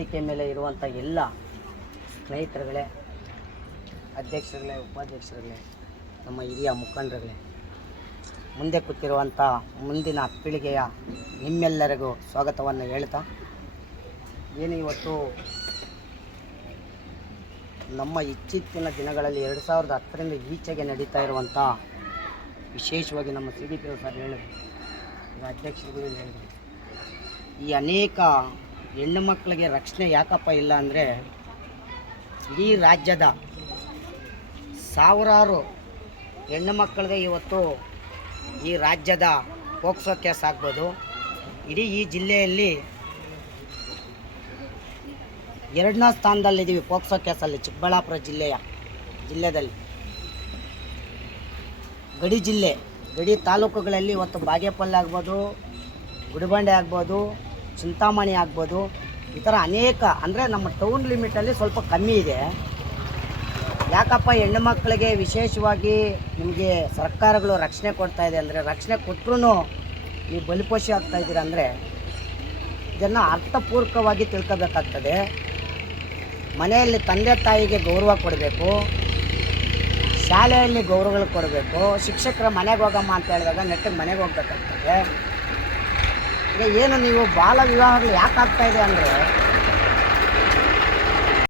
ವೇದಿಕೆ ಮೇಲೆ ಇರುವಂಥ ಎಲ್ಲ ಸ್ನೇಹಿತರುಗಳೇ, ಅಧ್ಯಕ್ಷರುಗಳೇ, ಉಪಾಧ್ಯಕ್ಷರುಗಳೇ, ನಮ್ಮ ಹಿರಿಯ ಮುಖಂಡರುಗಳೇ, ಮುಂದೆ ಕೂತಿರುವಂಥ ಮುಂದಿನ ಪೀಳಿಗೆಯ ನಿಮ್ಮೆಲ್ಲರಿಗೂ ಸ್ವಾಗತವನ್ನು ಹೇಳ್ತಾ, ಏನು ಇವತ್ತು ನಮ್ಮ ಇತ್ತೀಚಿನ ದಿನಗಳಲ್ಲಿ 2010ರಿಂದ ಈಚೆಗೆ ನಡೀತಾ ಇರುವಂಥ, ವಿಶೇಷವಾಗಿ ನಮ್ಮ ಸಿ ಡಿ ಪಿ ಸರ್ ಹೇಳಿದ್ರು, ಈಗ ಅಧ್ಯಕ್ಷರುಗಳು ಹೇಳಿದ್ರು, ಈ ಅನೇಕ ಹೆಣ್ಣು ಮಕ್ಕಳಿಗೆ ರಕ್ಷಣೆ ಯಾಕಪ್ಪ ಇಲ್ಲ ಅಂದರೆ, ಇಡೀ ರಾಜ್ಯದ ಸಾವಿರಾರು ಹೆಣ್ಣು ಮಕ್ಕಳಿಗೆ ಇವತ್ತು ಈ ರಾಜ್ಯದ ಪೋಕ್ಸೋ ಕೇಸ್ ಆಗ್ಬೋದು. ಇಡೀ ಈ ಜಿಲ್ಲೆಯಲ್ಲಿ 2ನೇ ಸ್ಥಾನದಲ್ಲಿದ್ದೀವಿ ಪೋಕ್ಸೋ ಕೇಸಲ್ಲಿ. ಚಿಕ್ಕಬಳ್ಳಾಪುರ ಜಿಲ್ಲೆಯಲ್ಲಿ ಗಡಿ ತಾಲೂಕುಗಳಲ್ಲಿ ಇವತ್ತು ಬಾಗೇಪಲ್ಲಿ ಆಗ್ಬೋದು, ಗುಡಿಬಂಡೆ ಆಗ್ಬೋದು, ಚಿಂತಾಮಣಿ ಆಗ್ಬೋದು, ಈ ಥರ ಅನೇಕ, ಅಂದರೆ ನಮ್ಮ ಟೌನ್ ಲಿಮಿಟಲ್ಲಿ ಸ್ವಲ್ಪ ಕಮ್ಮಿ ಇದೆ. ಯಾಕಪ್ಪ ಹೆಣ್ಣು ಮಕ್ಕಳಿಗೆ ವಿಶೇಷವಾಗಿ ನಿಮಗೆ ಸರ್ಕಾರಗಳು ರಕ್ಷಣೆ ಕೊಡ್ತಾ ಇದೆ ಅಂದರೆ, ರಕ್ಷಣೆ ಕೊಟ್ಟರು ನೀವು ಬಲಿಪಶು ಆಗ್ತಾಯಿದ್ದೀರ ಅಂದರೆ, ಇದನ್ನು ಅರ್ಥಪೂರ್ವಕವಾಗಿ ತಿಳ್ಕೋಬೇಕಾಗ್ತದೆ. ಮನೆಯಲ್ಲಿ ತಂದೆ ತಾಯಿಗೆ ಗೌರವ ಕೊಡಬೇಕು, ಶಾಲೆಯಲ್ಲಿ ಗೌರವಗಳು ಕೊಡಬೇಕು. ಶಿಕ್ಷಕರ ಮನೆಗೆ ಹೋಗಮ್ಮ ಅಂತ ಹೇಳಿದಾಗ ನೆಟ್ಟಿಗೆ ಮನೆಗೆ ಹೋಗ್ಬೇಕಾಗ್ತದೆ. ಈಗ ಏನು ನೀವು ಬಾಲ ವಿವಾಹಗಳು ಯಾಕೆ ಆಗ್ತಾಯಿದೆ ಅಂದರೆ,